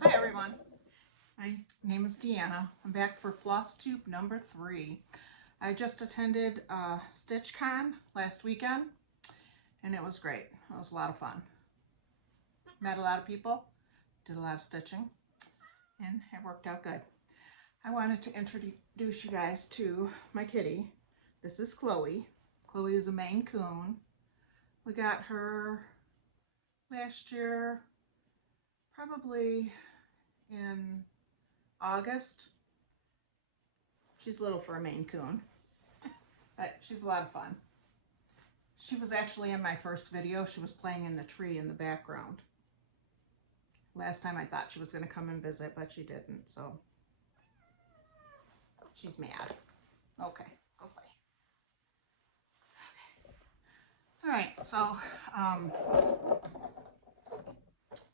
Hi everyone, my name is Deanna. I'm back for FlossTube number 3. I just attended StitchCon last weekend and it was great. It was a lot of fun. Met a lot of people, did a lot of stitching, and it worked out good. I wanted to introduce you guys to my kitty. This is Chloe. Chloe is a Maine Coon. We got her last year, probably in August. She's little for a Maine Coon, but she's a lot of fun. She was actually in my first video. She was playing in the tree in the background. Last time I thought she was going to come and visit, but she didn't, so she's mad. Okay, go play. Okay. All right, so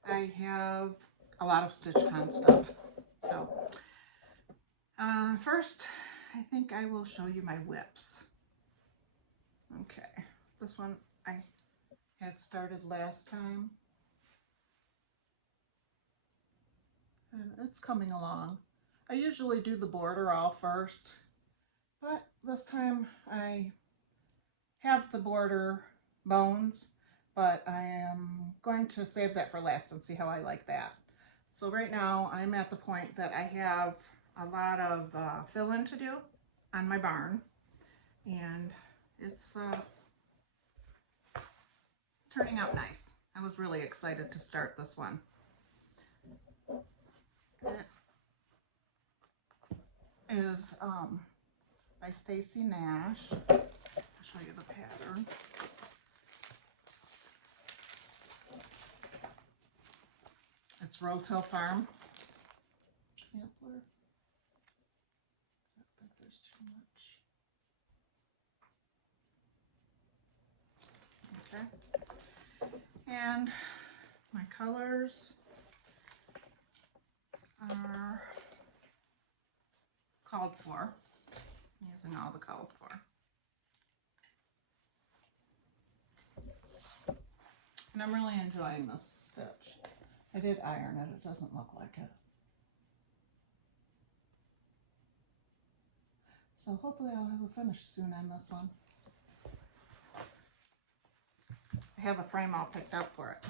I have a lot of StitchCon stuff. So first, I think I will show you my whips. Okay, this one I had started last time, and it's coming along. I usually do the border all first, but this time I have the border bones, but I am going to save that for last and see how I like that. So right now I'm at the point that I have a lot of fill-in to do on my barn, and it's turning out nice. I was really excited to start this one. It is by Stacy Nash. I'll show you the pattern. It's Rose Hill Farm sampler. I don't think there's too much. Okay. And my colors are called for. I'm using all the called for. And I'm really enjoying this stitch. I did iron it, it doesn't look like it. So hopefully I'll have a finish soon on this one. I have a frame all picked out for it.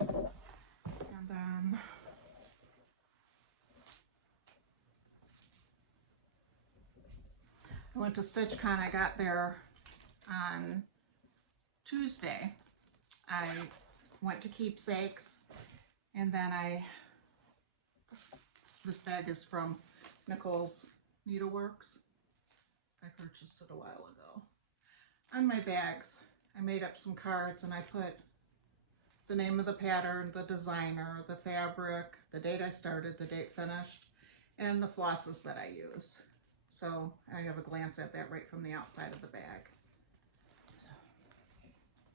Okay. And then I went to StitchCon. I got there on Tuesday. I went to Keepsakes, and then this bag is from Nicole's Needleworks. I purchased it a while ago. On my bags, I made up some cards and I put the name of the pattern, the designer, the fabric, the date I started, the date finished, and the flosses that I use. So I have a glance at that right from the outside of the bag.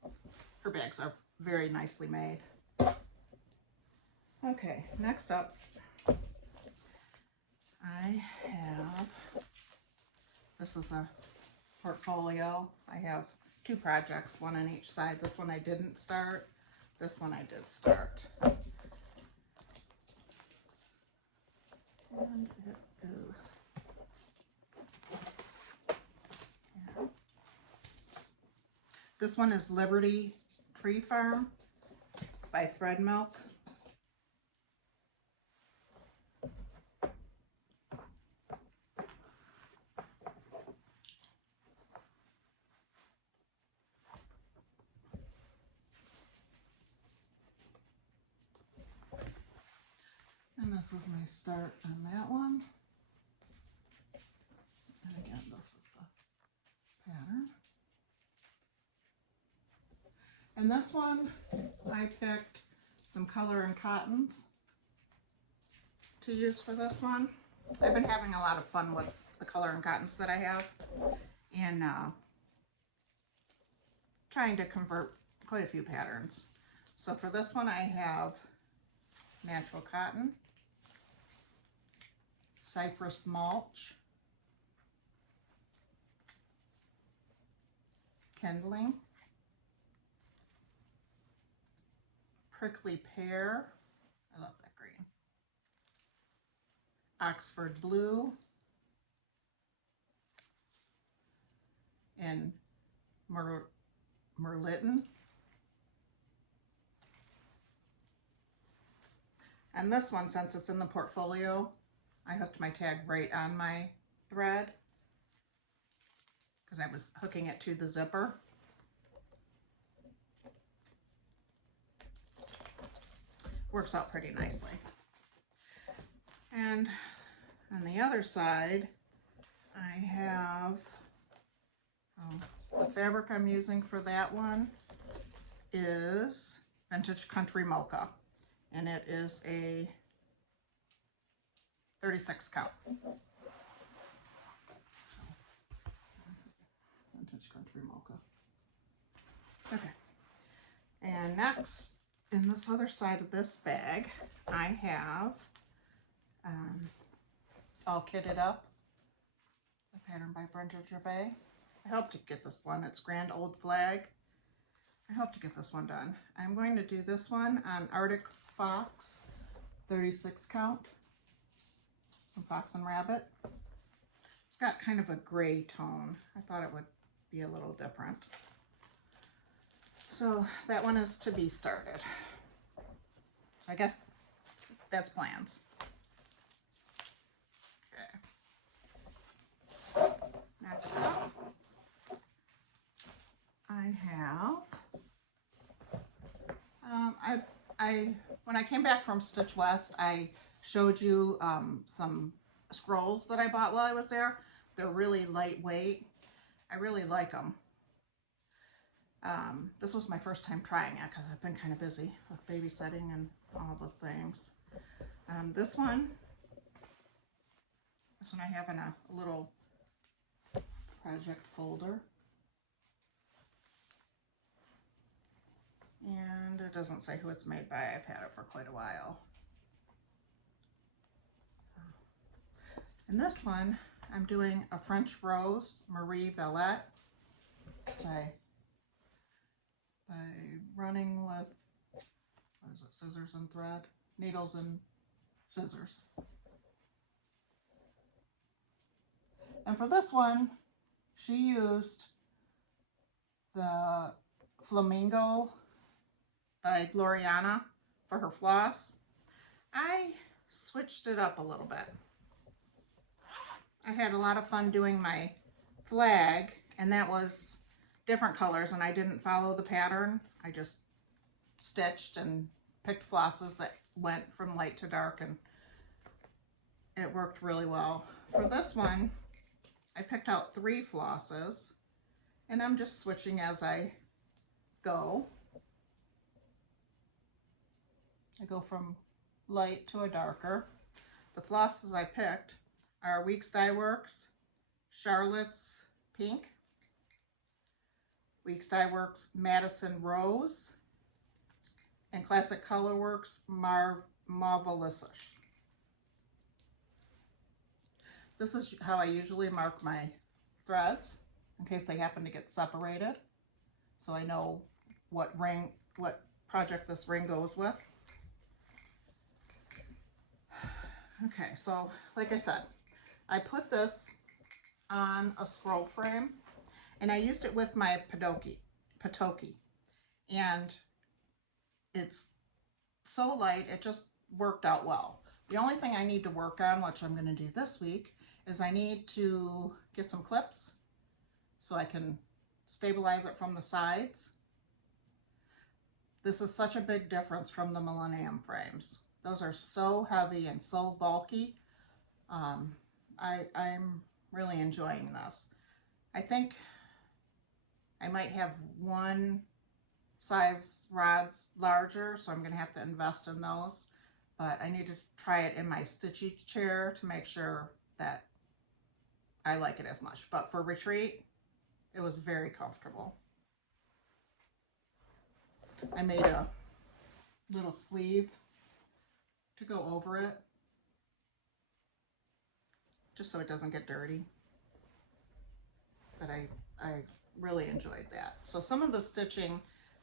So, her bags are very nicely made. Okay, next up, I have, this is a portfolio. I have 2 projects, one on each side. This one I didn't start. This one I did start. And it is, yeah. This one is Liberty Tree Farm by Thread Milk. And this is my start on that one. And again, this is the pattern. And this one, I picked some color and cottons to use for this one. I've been having a lot of fun with the color and cottons that I have, and trying to convert quite a few patterns. So for this one, I have natural cotton, cypress mulch, Kindling, Prickly Pear, I love that green, Oxford Blue, and Merlitten. And this one, since it's in the portfolio, I hooked my tag right on my thread because I was hooking it to the zipper. Works out pretty nicely. And on the other side, I have the fabric I'm using for that one is Vintage Country Mocha, and it is a 36 count. Vintage Country Mocha. Okay. And next, in this other side of this bag, I have all kitted up, the pattern by Brenda Gervais. I hope to get this one. It's Grand Old Flag. I hope to get this one done. I'm going to do this one on Arctic Fox 36 count from Fox and Rabbit. It's got kind of a gray tone. I thought it would be a little different. So that one is to be started. I guess that's plans. Okay. Next up, I have, when I came back from Stitch West, I showed you some scrolls that I bought while I was there. They're really lightweight. I really like them. This was my first time trying it because I've been kind of busy with babysitting and all the things. This one I have in a little project folder. And it doesn't say who it's made by. I've had it for quite a while. In this one, I'm doing a French Rose Marie Vallette by running with, what is it, scissors and thread? Needles and scissors. And for this one, she used the Flamingo by Gloriana for her floss. I switched it up a little bit. I had a lot of fun doing my flag, and that was different colors, and I didn't follow the pattern. I just stitched and picked flosses that went from light to dark, and it worked really well. For this one, I picked out 3 flosses, and I'm just switching as I go. I go from light to a darker. The flosses I picked are Weeks Dye Works Charlotte's Pink, Weeks Dye Works Madison Rose, and Classic Color Works Marvelous. This is how I usually mark my threads in case they happen to get separated, so I know what project this ring goes with. Okay, so like I said, I put this on a scroll frame, and I used it with my Patoki, and it's so light, it just worked out well. The only thing I need to work on, which I'm going to do this week, is I need to get some clips so I can stabilize it from the sides. This is such a big difference from the Millennium frames. Those are so heavy and so bulky. I'm really enjoying this. I think I might have one size rods larger, so I'm going to have to invest in those. But I need to try it in my Stitchy chair to make sure that I like it as much. But for retreat, it was very comfortable. I made a little sleeve to go over it, just so it doesn't get dirty. But I really enjoyed that. So some of the stitching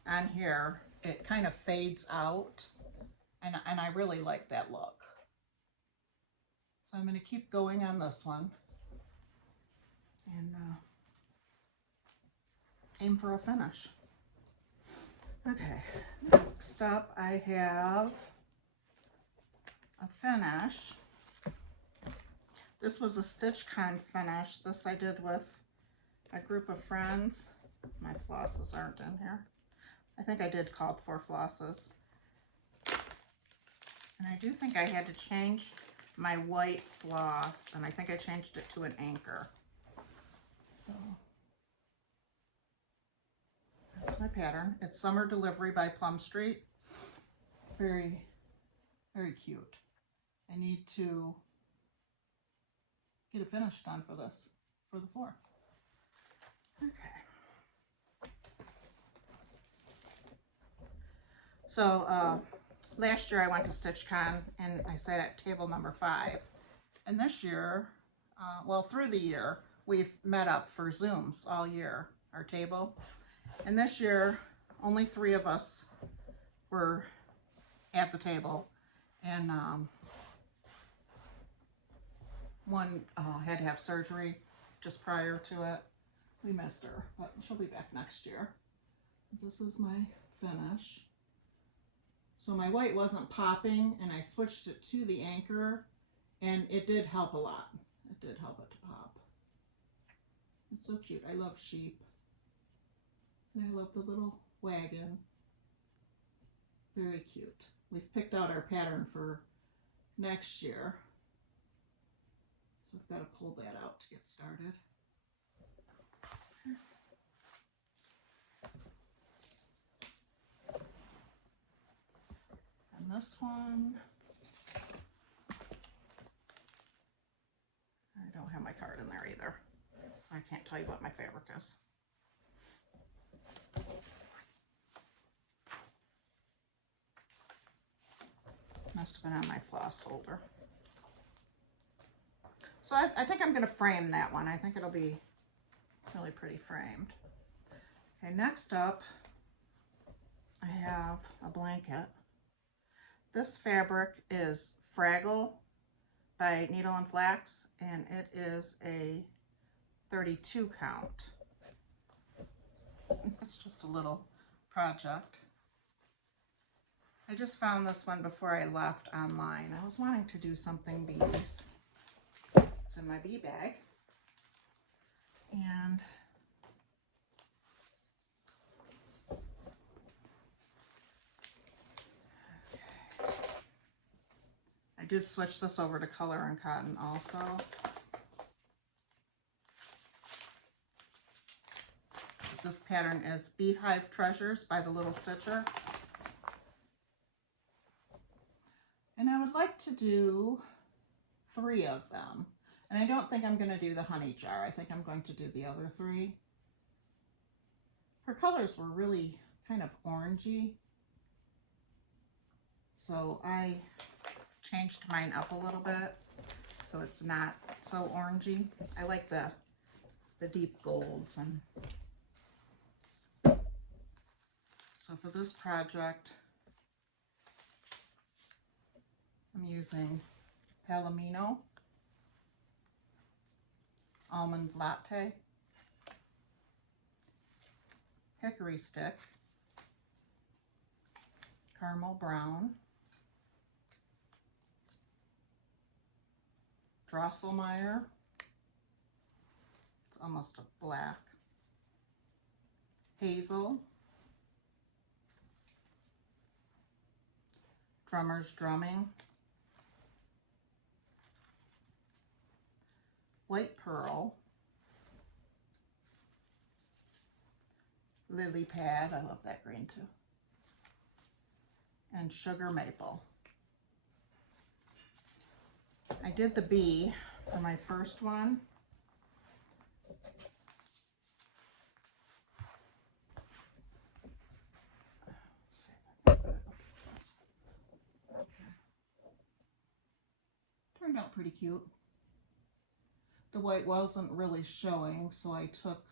on here, it kind of fades out, and I really like that look. So I'm going to keep going on this one and aim for a finish. Okay, next up I have a finish. This was a StitchCon finish. This I did with a group of friends. My flosses aren't in here. I think I did call for flosses. And I do think I had to change my white floss, and I think I changed it to an anchor. So that's my pattern. It's Summer Delivery by Plum Street. It's very, very cute. I need to get a finish done for this, for the 4th. Okay. So last year I went to StitchCon and I sat at table number 5. And this year, well, through the year, we've met up for Zooms all year, our table. And this year, only 3 of us were at the table. And one had to have surgery just prior to it. We missed her, but she'll be back next year. This is my finish. So my white wasn't popping, and I switched it to the anchor, and it did help a lot. It did help it to pop. It's so cute. I love sheep. And I love the little wagon. Very cute. We've picked out our pattern for next year. So I've got to pull that out to get started. And this one, I don't have my card in there either. I can't tell you what my fabric is. Must have been on my floss holder. So I think I'm going to frame that one. I think it'll be really pretty framed. Okay, next up, I have a blanket. This fabric is Fraggle by Needle and Flax, and it is a 32 count. It's just a little project. I just found this one before I left online. I was wanting to do something bees. It's in my bee bag. And I did switch this over to color and cotton also. This pattern is Beehive Treasures by the Little Stitcher. And I would like to do 3 of them. And I don't think I'm going to do the honey jar. I think I'm going to do the other 3. Her colors were really kind of orangey. So I changed mine up a little bit so it's not so orangey. I like the deep golds. And so for this project, I'm using Palomino Almond Latte, Hickory Stick, Caramel Brown, Drosselmeyer, it's almost a black, Hazel, Drummer's Drumming, White Pearl, Lily Pad, I love that green too, and Sugar Maple. I did the bee for my first one. Turned out pretty cute. The white wasn't really showing, so I took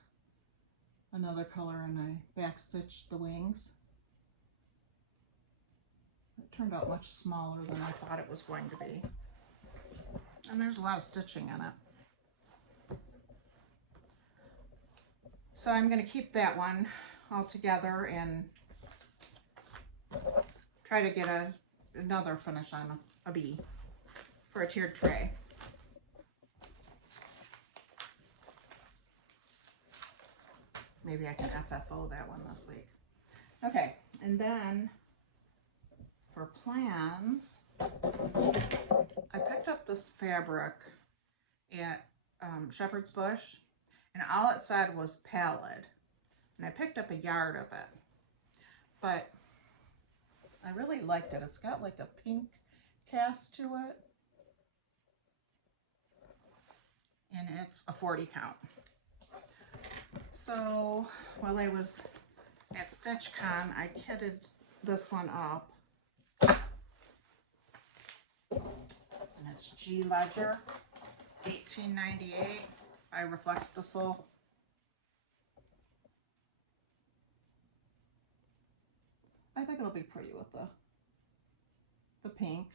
another color and I back stitched the wings. It turned out much smaller than I thought it was going to be. And there's a lot of stitching in it. So I'm going to keep that one all together and try to get another finish on a bee for a tiered tray. Maybe I can FFO that one this week. Okay, and then for plans, I picked up this fabric at Shepherd's Bush, and all it said was pallid, and I picked up a yard of it, but I really liked it. It's got like a pink cast to it, and it's a 40 count. So while I was at StitchCon, I kitted this one up, and it's G Ledger, $18.98 by Reflex Thistle. I think it'll be pretty with the pink.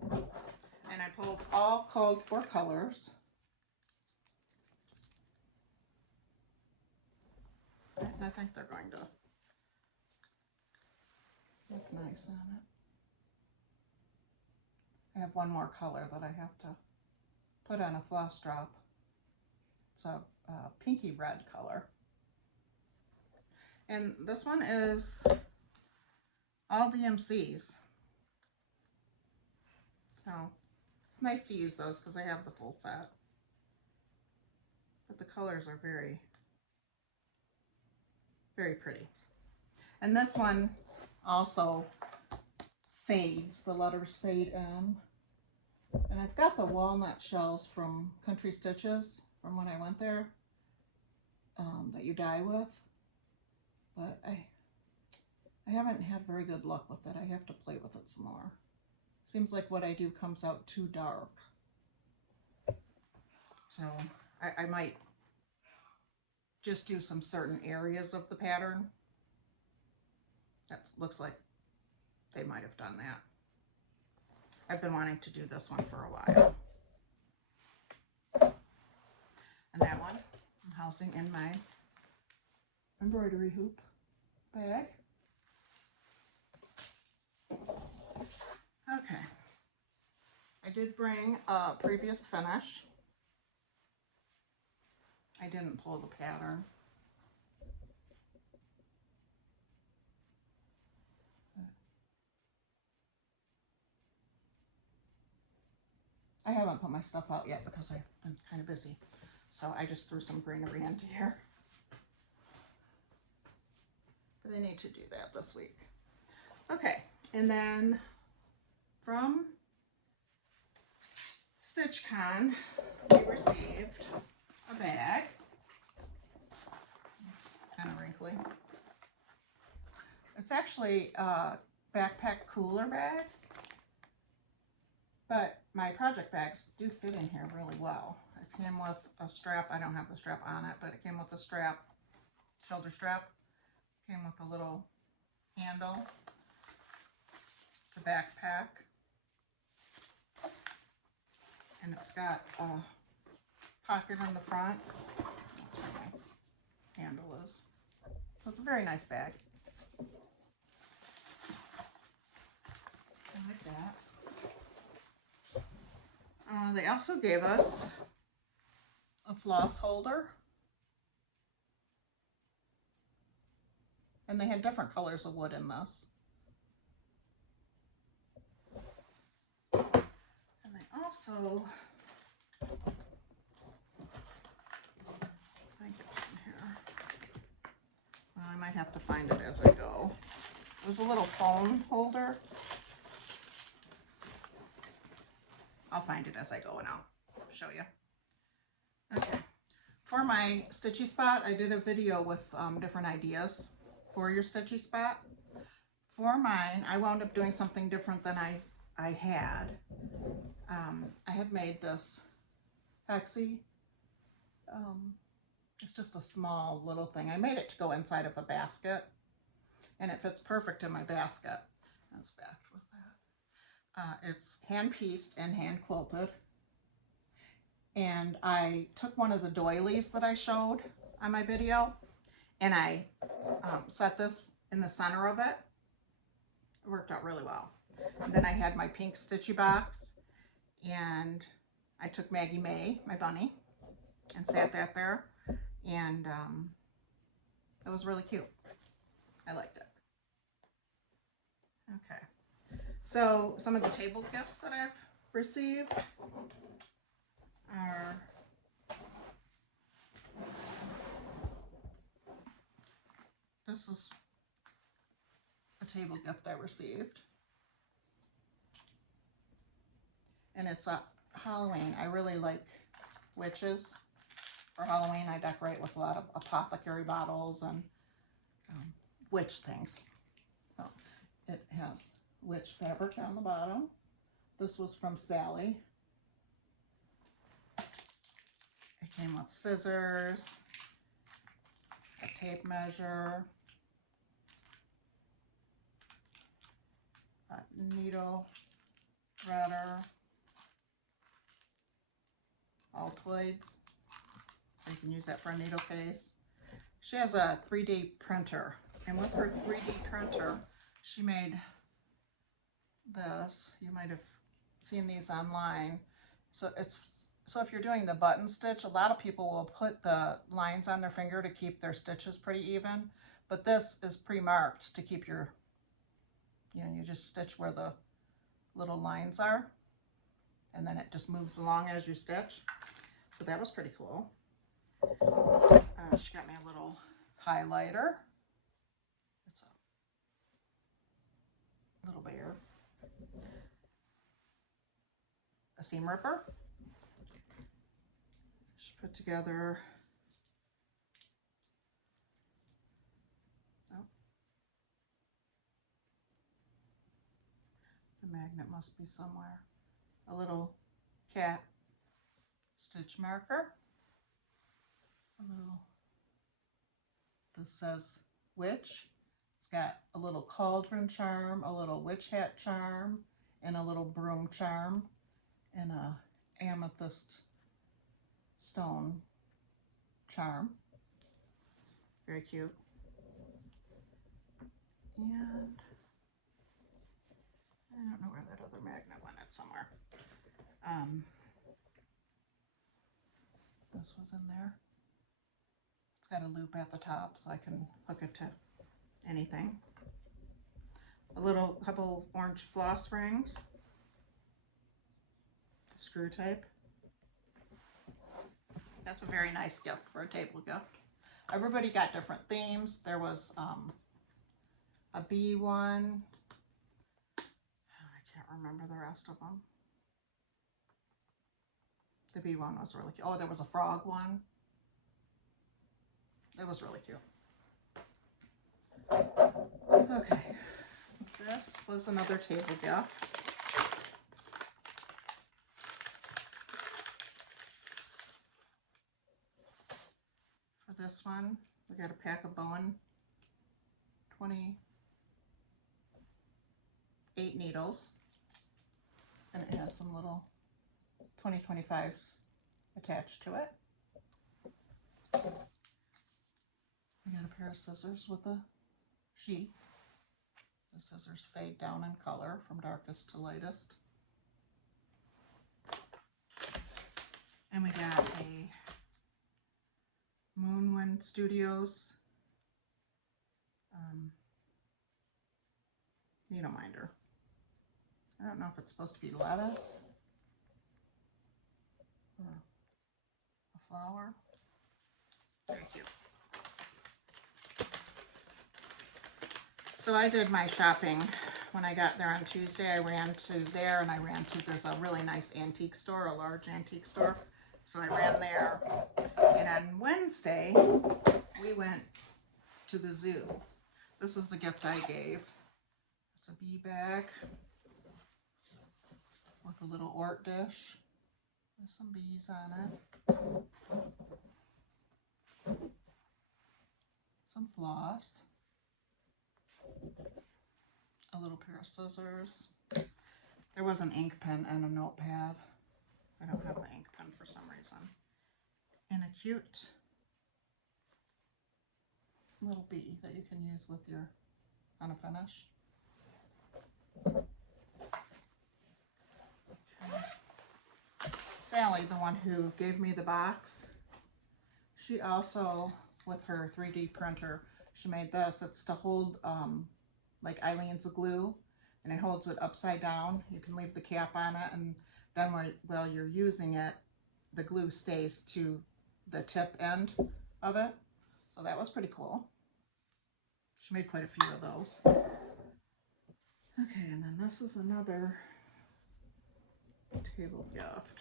And I pulled all called for colors. I think they're going to look nice on it. I have one more color that I have to put on a floss drop. It's a pinky red color. And this one is all DMCs. So it's nice to use those because I have the full set. But the colors are very, very pretty. And this one also fades, the letters fade in. And I've got the walnut shells from Country Stitches from when I went there that you dye with, but I haven't had very good luck with it. I have to play with it some more. Seems like what I do comes out too dark. So I might just do some certain areas of the pattern. That looks like they might have done that. I've been wanting to do this one for a while. And that one I'm housing in my embroidery hoop bag. Okay. I did bring a previous finish. I didn't pull the pattern. I haven't put my stuff out yet because I've been kind of busy. So I just threw some greenery into here. But I need to do that this week. Okay, and then from StitchCon, we received a bag. Kind of wrinkly. It's actually a backpack cooler bag, but my project bags do fit in here really well. It came with a strap. I don't have the strap on it, but it came with a strap, shoulder strap. Came with a little handle. It's a backpack. And it's got a pocket in the front. That's where my handle is. So it's a very nice bag. I like that. They also gave us a floss holder. And they had different colors of wood in this. And they also, I think it's in here. Well, I might have to find it as I go. It was a little phone holder. I'll find it as I go and I'll show you. Okay. For my stitchy spot, I did a video with different ideas for your stitchy spot. For mine, I wound up doing something different than I had. I had made this hexie It's just a small little thing. I made it to go inside of a basket, and it fits perfect in my basket. That's backed with that. It's hand pieced and hand quilted. And I took one of the doilies that I showed on my video, and I set this in the center of it. It worked out really well. And then I had my pink Stitchy box, and I took Maggie May, my bunny, and sat that there, and it was really cute. I liked it. Okay, so some of the table gifts that I've received are this is a table gift I received, and it's a Halloween. I really like witches. For Halloween, I decorate with a lot of apothecary bottles and witch things. So it has witch fabric on the bottom. This was from Sally. It came with scissors, a tape measure, a needle threader, Altoids. You can use that for a needle case. She has a 3D printer, and with her 3D printer, she made this. You might have seen these online. So if you're doing the button stitch, a lot of people will put the lines on their finger to keep their stitches pretty even, but this is pre-marked to keep your, you just stitch where the little lines are, and then it just moves along as you stitch. So that was pretty cool. She got me a little highlighter. It's a little bear. A seam ripper. She put together the magnet must be somewhere. A little cat stitch marker. This says witch. It's got a little cauldron charm, a little witch hat charm, and a little broom charm, and a amethyst stone charm. Very cute. And I don't know where that other magnet went. It's somewhere. This was in there. It's got a loop at the top so I can hook it to anything. A couple orange floss rings. Screw tape. That's a very nice gift for a table gift. Everybody got different themes. There was a bee one. I can't remember the rest of them. The bee one was really cute. Oh, there was a frog one. It was really cute. Okay, this was another table gift. For this one, we got a pack of Bowen 28 needles, and it has some little 2025s attached to it. We got a pair of scissors with a sheath. The scissors fade down in color from darkest to lightest. And we got a Moonwind Studios needle minder. I don't know if it's supposed to be lettuce or a flower. Very cute. So I did my shopping when I got there on Tuesday. I ran to there, and I ran to, there's a really nice antique store, a large antique store. So I ran there, and on Wednesday, we went to the zoo. This is the gift I gave. It's a bee bag with a little Ort dish. There's some bees on it. floss, a little pair of scissors. There was an ink pen and a notepad. I don't have the ink pen for some reason. And a cute little bee that you can use with your unfinished. Sally, the one who gave me the box, she also, with her 3D printer, she made this. It's to hold like Eileen's glue, and it holds it upside down. You can leave the cap on it, and then while you're using it, the glue stays to the tip end of it. So that was pretty cool. She made quite a few of those. Okay, and then this is another table gift.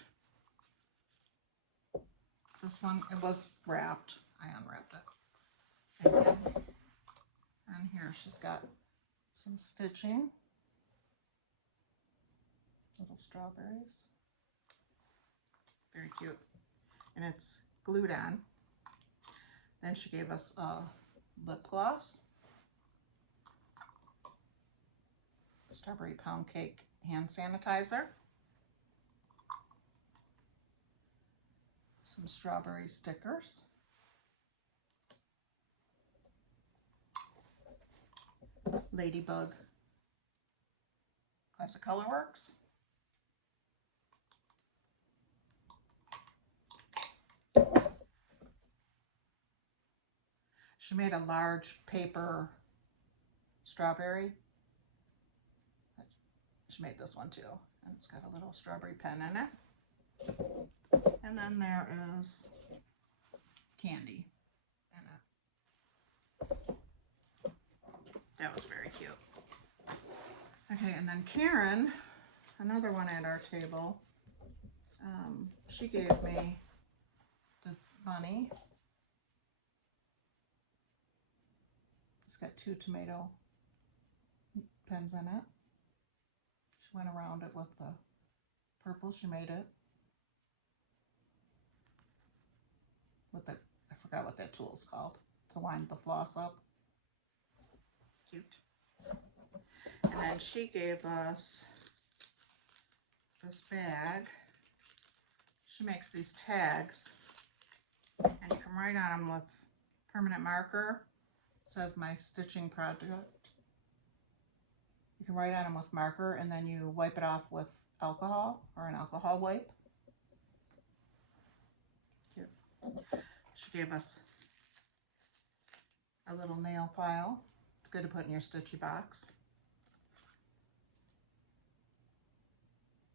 This one, it was wrapped. I unwrapped it. And then on here she's got some stitching. Little strawberries. Very cute. And it's glued on. Then she gave us a lip gloss. Strawberry pound cake hand sanitizer. Some strawberry stickers. Ladybug Classic Colorworks. She made a large paper strawberry. She made this one too, and it's got a little strawberry pen in it. And then there is candy in it. That was very cute. Okay, and then Karen, another one at our table, she gave me this bunny. It's got 2 tomato pens in it. She went around it with the purple. She made it with the, I forgot what that tool is called, to wind the floss up. Cute. And then she gave us this bag. She makes these tags, and you can write on them with permanent marker. It says my stitching project. You can write on them with marker, and then you wipe it off with alcohol or an alcohol wipe. Cute. She gave us a little nail file. It's good to put in your Stitchy box.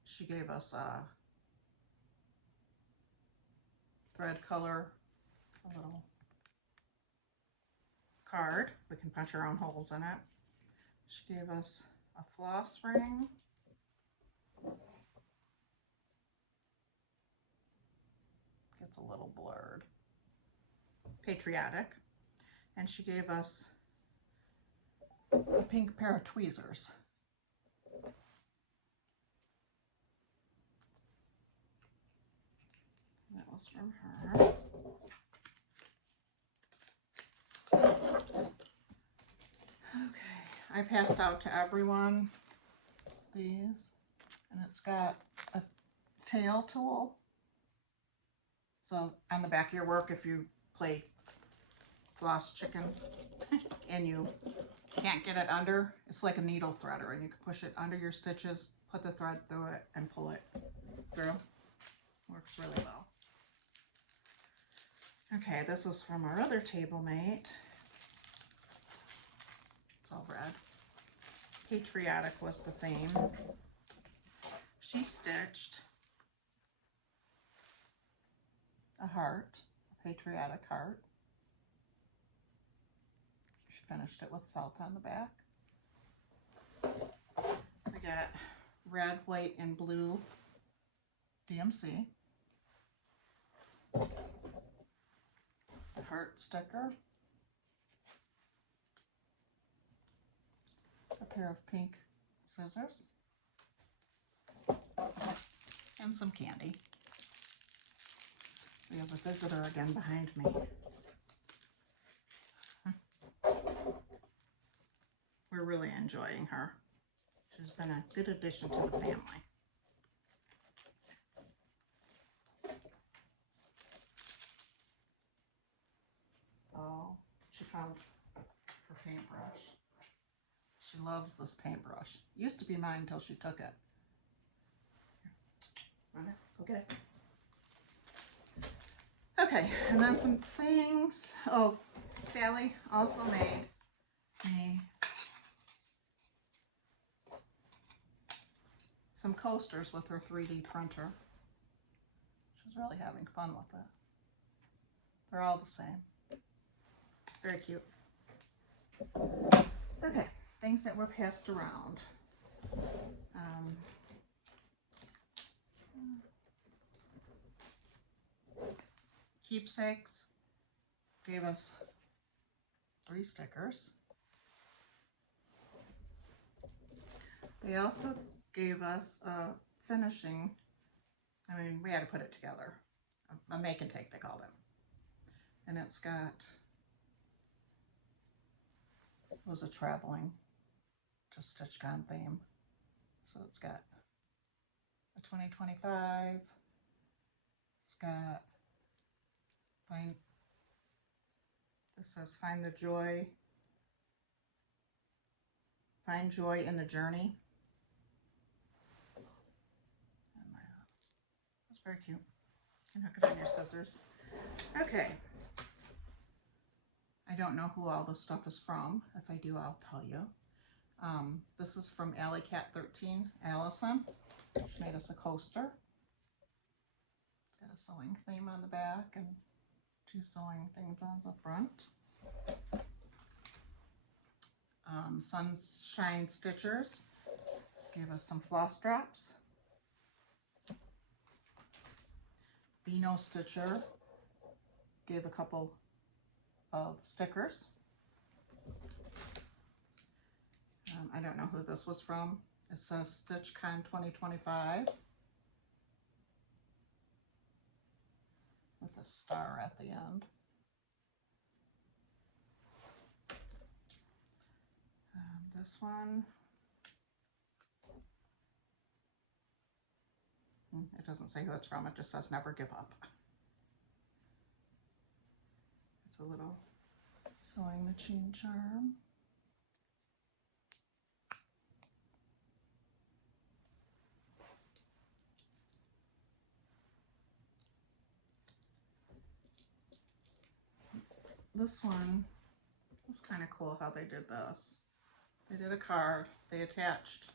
She gave us a thread color, a little card. We can punch our own holes in it. She gave us a floss ring. Gets a little blurred. Patriotic. And she gave us a pink pair of tweezers. That was from her. Okay, I passed out to everyone these, and it's got a tail tool. So on the back of your work, if you play floss chicken and you can't get it under, it's like a needle threader, and you can push it under your stitches, put the thread through it, and pull it through. Works really well. Okay, this was from our other table mate. It's all red. Patriotic was the theme. She stitched a heart, a patriotic heart. She finished it with felt on the back. We got red, white, and blue DMC. A heart sticker. A pair of pink scissors. And some candy. We have a visitor again behind me. enjoying her. She's been a good addition to the family. Oh, she found her paintbrush. She loves this paintbrush. Used to be mine until she took it. Here, go get it. Okay, and then some things. Oh, Sally also made me some coasters with her 3D printer. She's really having fun with it. They're all the same. Very cute. Okay, things that were passed around. Keepsakes gave us 3 stickers. They also gave us a finishing, I mean, we had to put it together, a make and take, they called it. And it's got, it was a traveling to StitchCon theme. So it's got a 2025, it's got, this says find joy in the journey. And that's very cute. You can hook it on your scissors. Okay. I don't know who all this stuff is from. If I do, I'll tell you. This is from Alley Cat 13, Allison. She made us a coaster. It's got a sewing theme on the back and 2 sewing things on the front. Sunshine Stitchers gave us some floss drops. Beano Stitcher gave a couple of stickers. I don't know who this was from. It says StitchCon 2025 with a star at the end. This one, it doesn't say who it's from, it just says never give up. It's a little sewing machine charm. This one was kind of cool how they did this. They did a card. They attached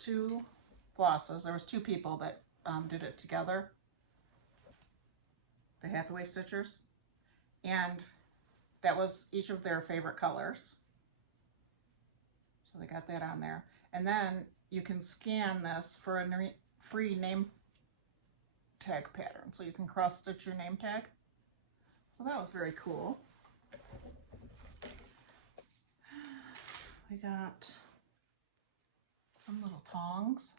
2 flosses. There was 2 people that did it together. The Hathaway Stitchers. And that was each of their favorite colors. So they got that on there. And then you can scan this for a free name tag pattern. So you can cross stitch your name tag. So that was very cool. We got some little tongs,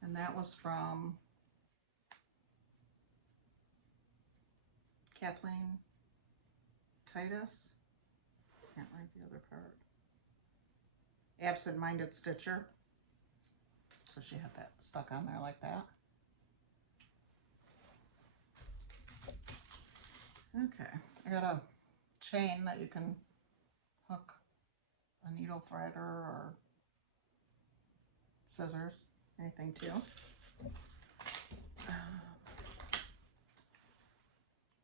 and that was from Kathleen Titus. Can't read the other part. Absent-minded Stitcher. So she had that stuck on there like that. Okay, I got a chain that you can hook a needle threader or scissors, anything to.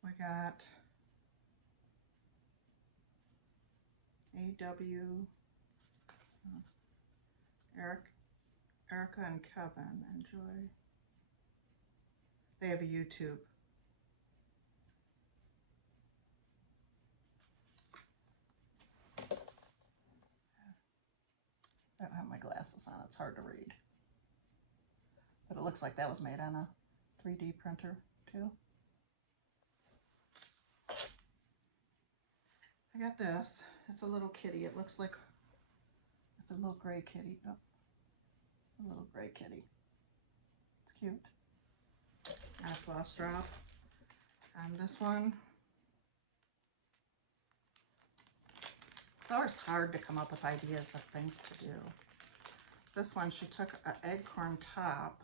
We got AW, Erica and Kevin enjoy. They have a YouTube. I don't have my glasses on, it's hard to read. But it looks like that was made on a 3D printer too. I got this. It's a little kitty. It looks like it's a little gray kitty. Oh, a little gray kitty. It's cute. And a floss drop. And this one. always hard to come up with ideas of things to do. This one, she took an acorn top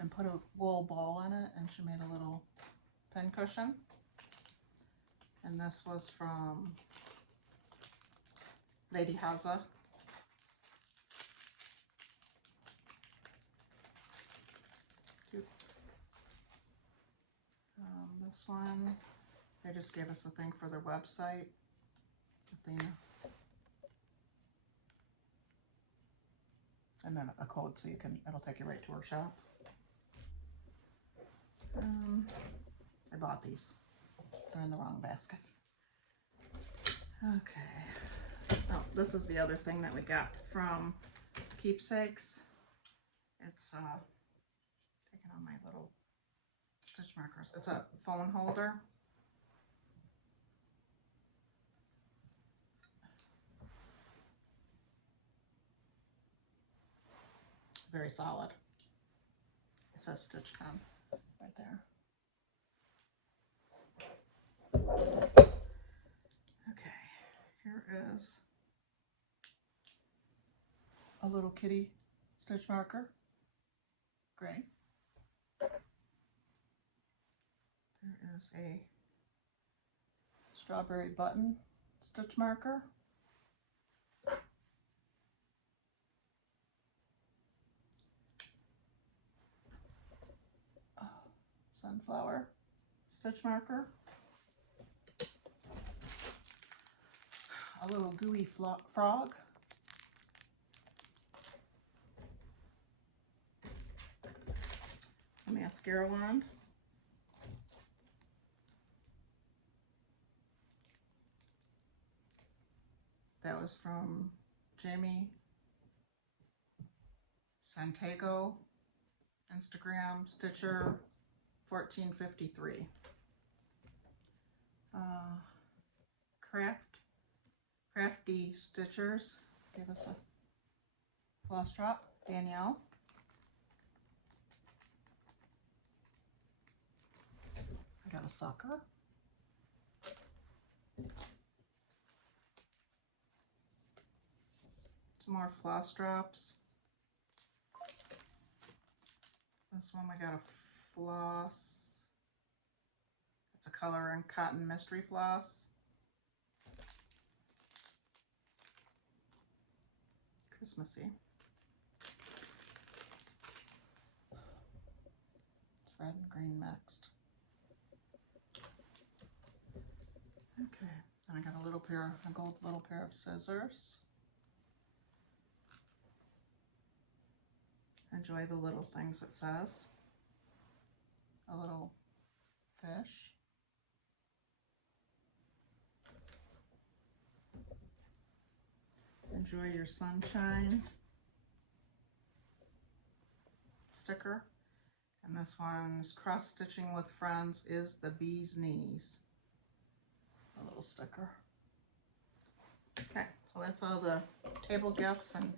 and put a wool ball in it, and she made a little pin cushion. And this was from Lady Haza. Cute. This one, they just gave us a thing for their website. Athena. And then a code so you can, it'll take you right to her shop. I bought these. They're in the wrong basket. Okay. Oh, this is the other thing that we got from Keepsakes. It's taking on my little stitch markers. It's a phone holder. Very solid. It says StitchCon right there. Okay, here is a little kitty stitch marker. Gray. There is a strawberry button stitch marker. Sunflower stitch marker. A little gooey frog. A mascara wand. That was from Jamie Santiago, Instagram, Stitcher 1453. Crafty Stitchers gave us a floss drop. Danielle. I got a sucker. Some more floss drops. This one we got a floss. It's a color and cotton mystery floss. Christmassy. It's red and green mixed. Okay, and I got a gold little pair of scissors. Enjoy the little things it says. A little fish. Enjoy your sunshine sticker. And this one's cross stitching with friends is the bee's knees. A little sticker. Okay, so that's all the table gifts, and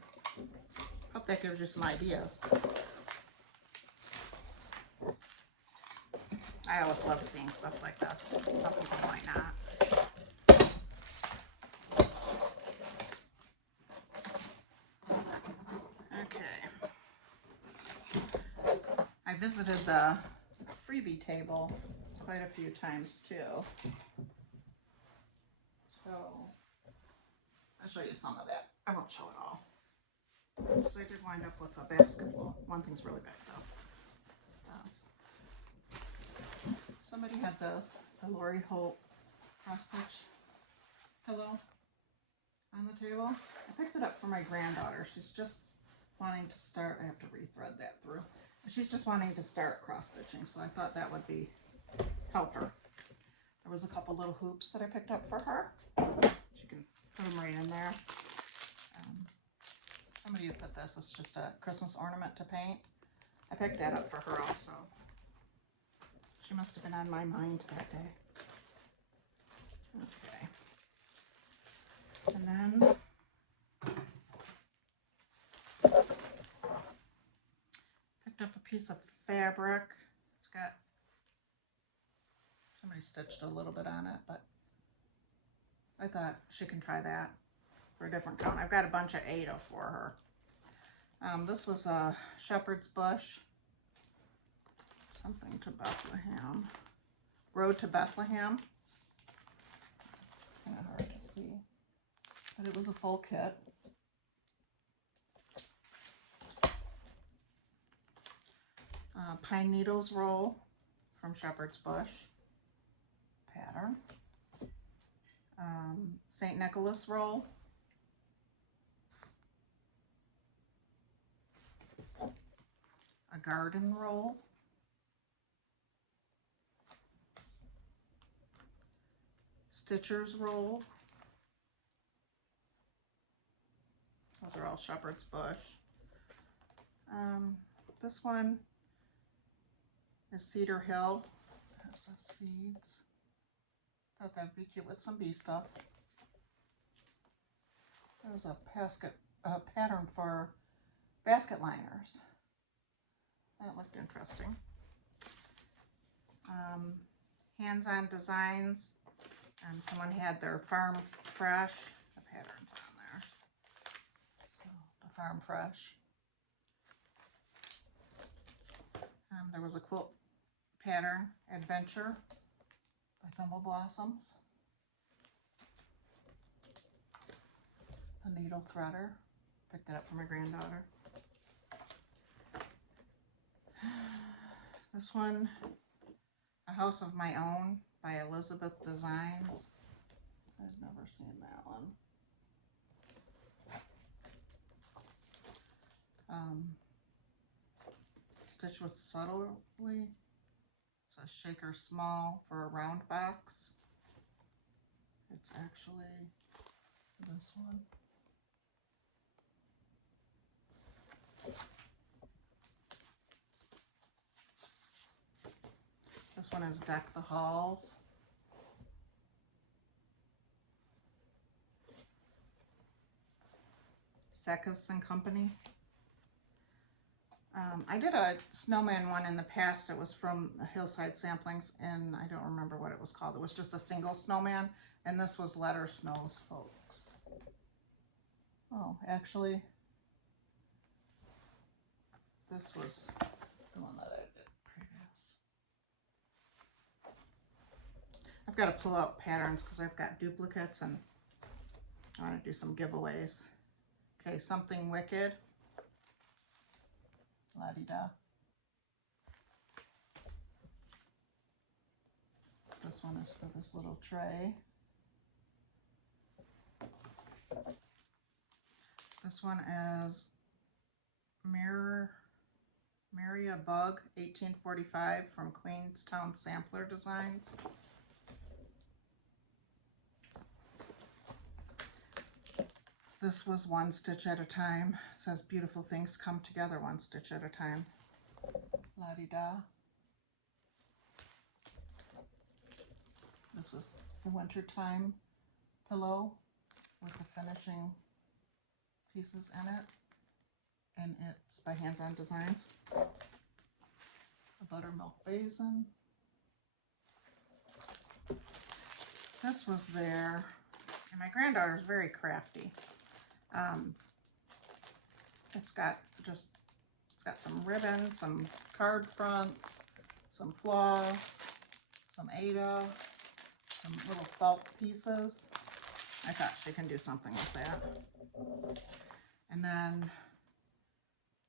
hope that gives you some ideas. I always love seeing stuff like this. Some people might not. Okay. I visited the Freebie table quite a few times too. So I'll show you some of that. I won't show it all. So I did wind up with a basket full. One thing's really big though. Somebody had this, the Lori Holt cross stitch pillow on the table. I picked it up for my granddaughter. She's just wanting to start. I have to rethread that through. She's just wanting to start cross stitching, so I thought that would help her. There was a couple little hoops that I picked up for her. She can put them right in there. Somebody put this. It's just a Christmas ornament to paint. I picked that up for her also. She must have been on my mind that day. Okay. And then picked up a piece of fabric. It's got, somebody stitched a little bit on it, but I thought she can try that. for a different count. I've got a bunch of Ada for her. This was a shepherd's bush. Something to Bethlehem. Road to Bethlehem. It's kind of hard to see. But it was a full kit. Pine Needles roll from Shepherd's Bush pattern. St. Nicholas roll. A garden roll. Stitcher's roll. Those are all Shepherd's Bush. This one is Cedar Hill. Has the seeds. Thought that'd be cute with some bee stuff. There's a pattern for basket liners. That looked interesting. Hands-on designs. Someone had their Farm Fresh. The pattern's on there. So, the Farm Fresh. There was a quilt pattern, Adventure by Thimble Blossoms. A needle threader. Picked it up for my granddaughter. This one, A House of My Own by Elizabeth Designs. I've never seen that one. Stitch with Subtly. It's a shaker small for a round box. It's actually this one. This one is Deck the Halls. Seckus and Company. I did a snowman one in the past. It was from Hillside Samplings, and I don't remember what it was called. It was just a single snowman, and this was Letter Snows, folks. Oh, actually, this was the one that I did previous. I've got to pull out patterns because I've got duplicates, and I want to do some giveaways. Okay, Something Wicked. La-di-da. This one is for this little tray. This one is Marry a Bug, 1845 from Queenstown Sampler Designs. This was One Stitch at a Time. It says beautiful things come together one stitch at a time. La-di-da. This is the wintertime pillow with the finishing pieces in it. And it's by Hands-On Designs. A buttermilk basin. This was there. And my granddaughter's very crafty. It's got some ribbon, some card fronts, some floss, some Ada, some little felt pieces. I thought she can do something with that. And then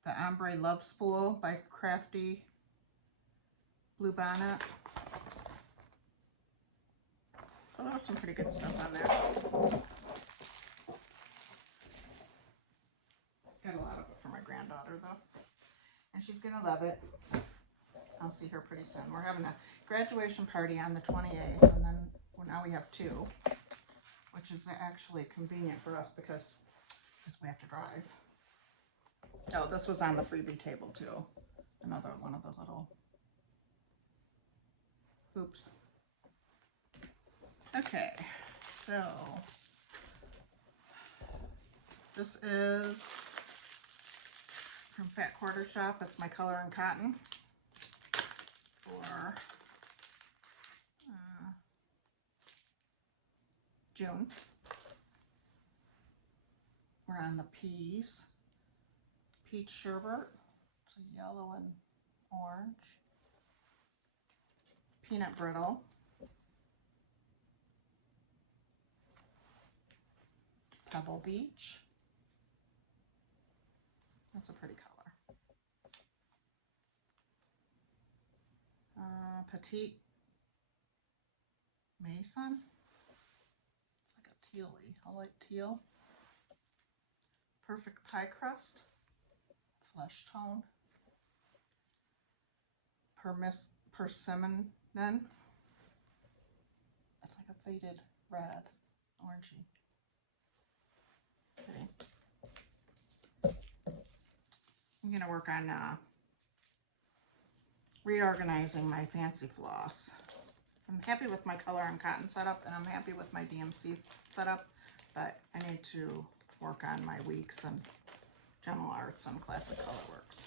the Ombre Love Spool by Crafty Blue Bonnet. Oh, there was some pretty good stuff on there. Got a lot of it for my granddaughter, though. And she's going to love it. I'll see her pretty soon. We're having a graduation party on the 28th, and then now we have two, which is actually convenient for us because we have to drive. Oh, this was on the freebie table, too. Another one of those little... Oops. Okay, so this is from Fat Quarter Shop. It's my Color and Cotton for June. We're on the peas. Peach sherbet. It's a yellow and orange. Peanut brittle. Pebble Beach. That's a pretty color. Petite Mason. It's like a tealy, a light teal. Perfect Pie Crust. Flesh tone. Persimmon. It's like a faded red, orangey. Okay. I'm going to work on reorganizing my fancy floss. I'm happy with my color and cotton setup, and I'm happy with my DMC setup, but I need to work on my weeks and General Arts and Classic Colorworks.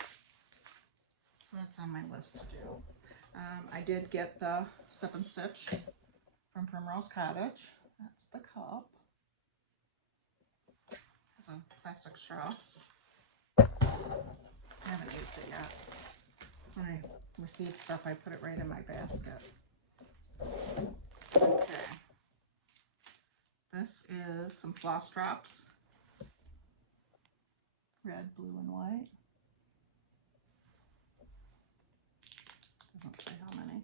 So that's on my list to do. I did get the Sip and Stitch from Primrose Cottage. That's the cup. It's a plastic straw. I haven't used it yet. When I receive stuff, I put it right in my basket. Okay. This is some floss drops. Red, blue, and white. Doesn't say how many.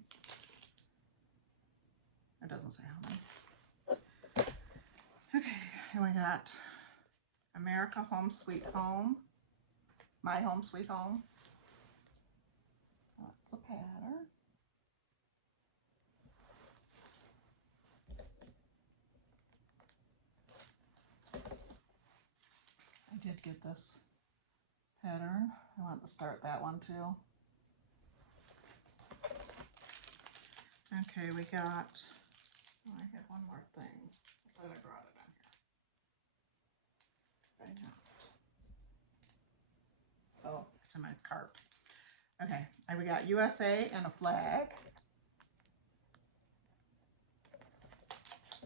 It doesn't say how many. Okay, and we got America Home Sweet Home. My Home Sweet Home. That's a pattern. I did get this pattern. I want to start that one too. Okay, we got, oh, I had one more thing. I thought I brought it in here. Oh, it's in my cart. Okay, we got USA and a flag.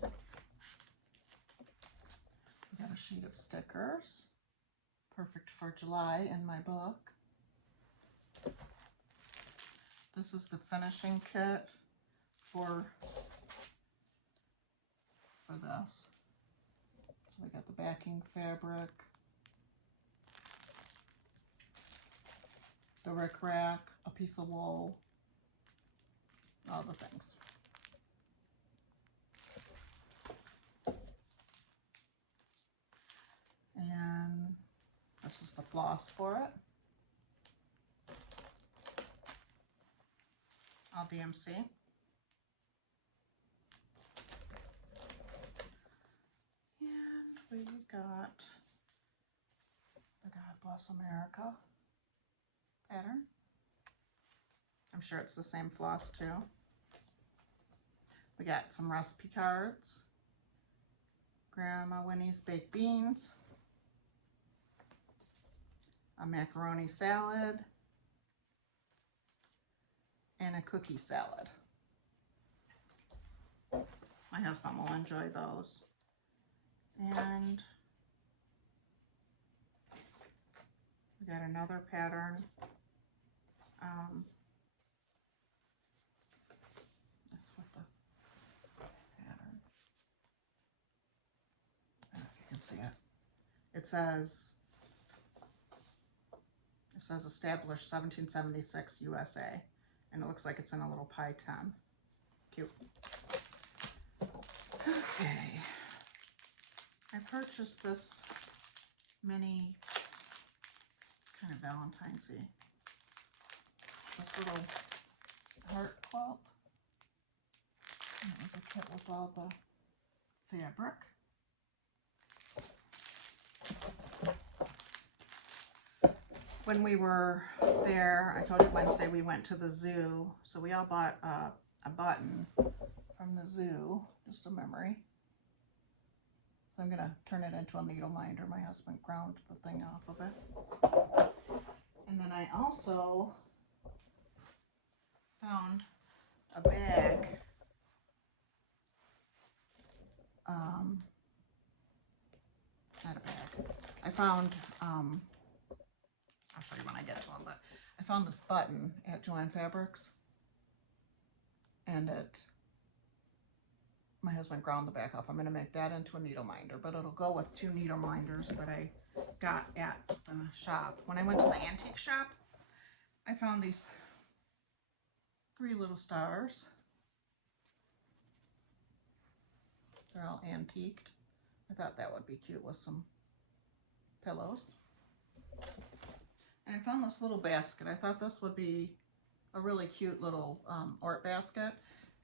We got a sheet of stickers. Perfect for July in my book. This is the finishing kit for this. So we got the backing fabric, the rickrack, a piece of wool, all the things. And this is the floss for it. All DMC. And we got the God Bless America pattern. I'm sure it's the same floss too. We got some recipe cards. Grandma Winnie's baked beans. A macaroni salad. And a cookie salad. My husband will enjoy those. And we got another pattern. That's what the pattern. I don't know if you can see it. It says established 1776 USA. And it looks like it's in a little pie tin. Cute. Okay. I purchased this mini, kind of Valentine's-y, this little heart quilt. And it was a kit with all the fabric. When we were there, I told you Wednesday we went to the zoo, so we all bought a button from the zoo, just a memory. So I'm going to turn it into a needle minder. My husband ground the thing off of it. And then I also found a bag. Not a bag. I found, I'll show you when I get to them, but I found this button at Joann Fabrics, and my husband ground the back off. I'm going to make that into a needle minder, but it'll go with 2 needle minders that I got at the shop. When I went to the antique shop, I found these 3 little stars. They're all antiqued. I thought that would be cute with some pillows. And I found this little basket. I thought this would be a really cute little Ort basket.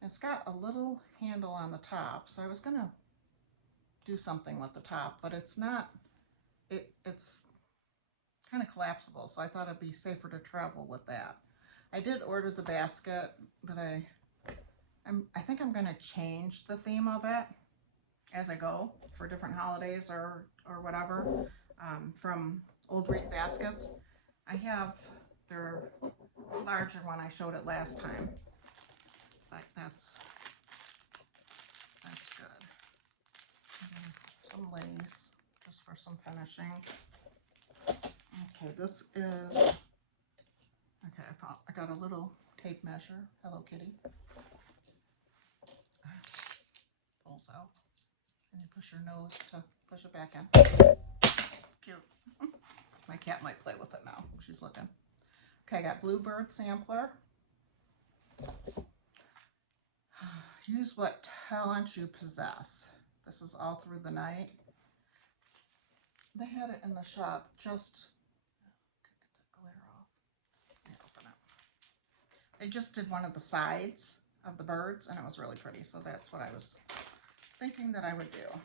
It's got a little handle on the top, so I was gonna do something with the top, but it's not, it's kind of collapsible, so I thought it'd be safer to travel with that. I did order the basket, but I think I'm gonna change the theme of it as I go for different holidays or whatever. From Old Reed Baskets, I have their larger one. I showed it last time. But that's good. Some lace just for some finishing. Okay, this is, okay, I got a little tape measure. Hello Kitty. Pulls out. And you push your nose to push it back in. Cute. My cat might play with it now. She's looking. Okay, I got Bluebird sampler. Use what talent you possess. This is all through the night. They had it in the shop just, get that glare off. Let me open it. They just did one of the sides of the birds, and it was really pretty, so that's what I was thinking that I would do.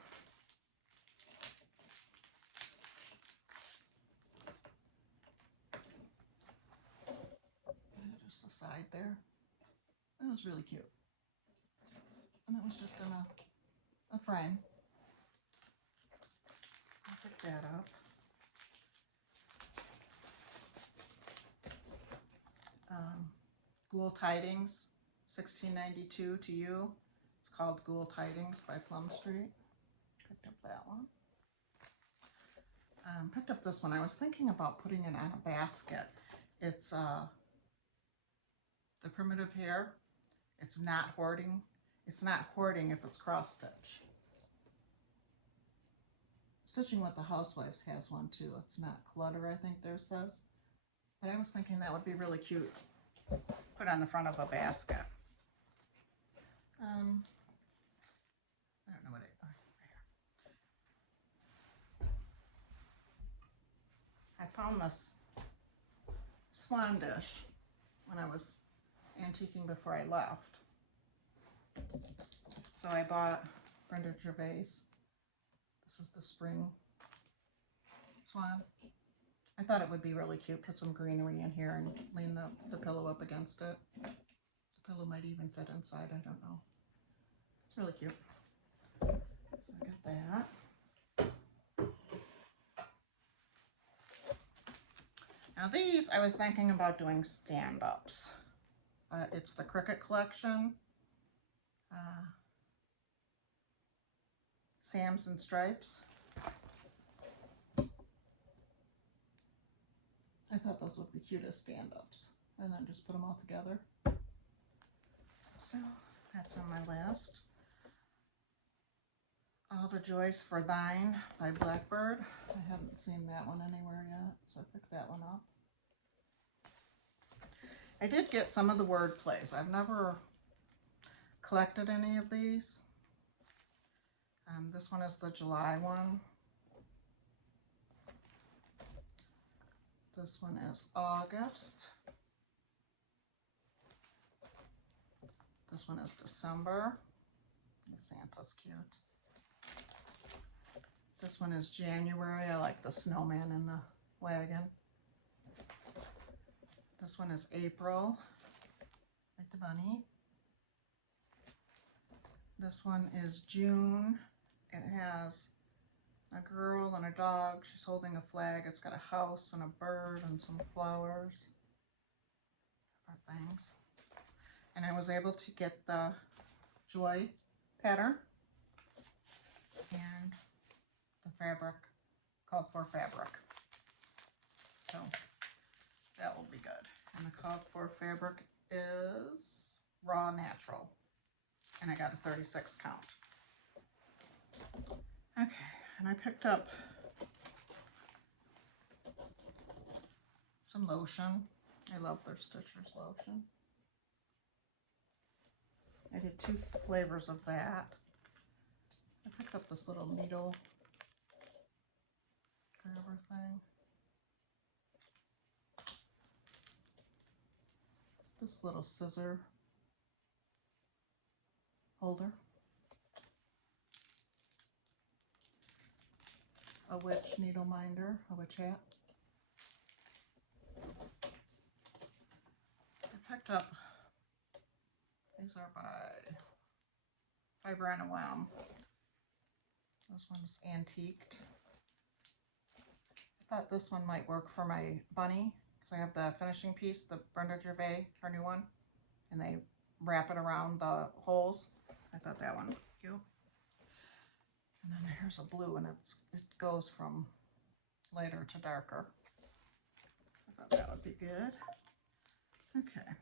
Just the side there. It was really cute. And it was just in a frame. I'll pick that up. Ghoul Tidings, $16.92 to you. It's called Ghoul Tidings by Plum Street. Picked up that one. Picked up this one. I was thinking about putting it on a basket. It's the Primitive Hair. It's not hoarding. It's not hoarding if it's cross stitch. Stitching with the Housewives has one too. It's not clutter, I think theirs says. But I was thinking that would be really cute. Put on the front of a basket. I don't know what I found this swan dish when I was antiquing before I left. So I bought Brenda Gervais. This is the spring swan. I thought it would be really cute. Put some greenery in here and lean the pillow up against it. The pillow might even fit inside. I don't know. It's really cute. So I got that. Now these, I was thinking about doing stand-ups. It's the Cricket Collection. Sam's and Stripes. I thought those would be cute as stand-ups. And then just put them all together. So that's on my list. All the Joys for Thine by Blackbird. I haven't seen that one anywhere yet, so I picked that one up. I did get some of the word plays. I've never collected any of these. This one is the July one. This one is August. This one is December. Santa's cute. This one is January. I like the snowman in the wagon. This one is April. Like the bunny. This one is June. It has a girl and a dog. She's holding a flag. It's got a house and a bird and some flowers or things. And I was able to get the Joy pattern and the fabric called for fabric. So that will be good. And the called for fabric is raw natural. And I got a 36 count. Okay, and I picked up some lotion. I love their Stitchers lotion. I did 2 flavors of that. I picked up this little needle grabber thing. This little scissor holder. A witch needle minder, a witch hat. I picked up, these are by Fiber and a Wham. This one's antiqued. I thought this one might work for my bunny, because I have the finishing piece, the Brenda Gervais, her new one, and they wrap it around the holes. I thought that one would be cute. And then here's a blue, and it goes from lighter to darker. I thought that would be good. Okay,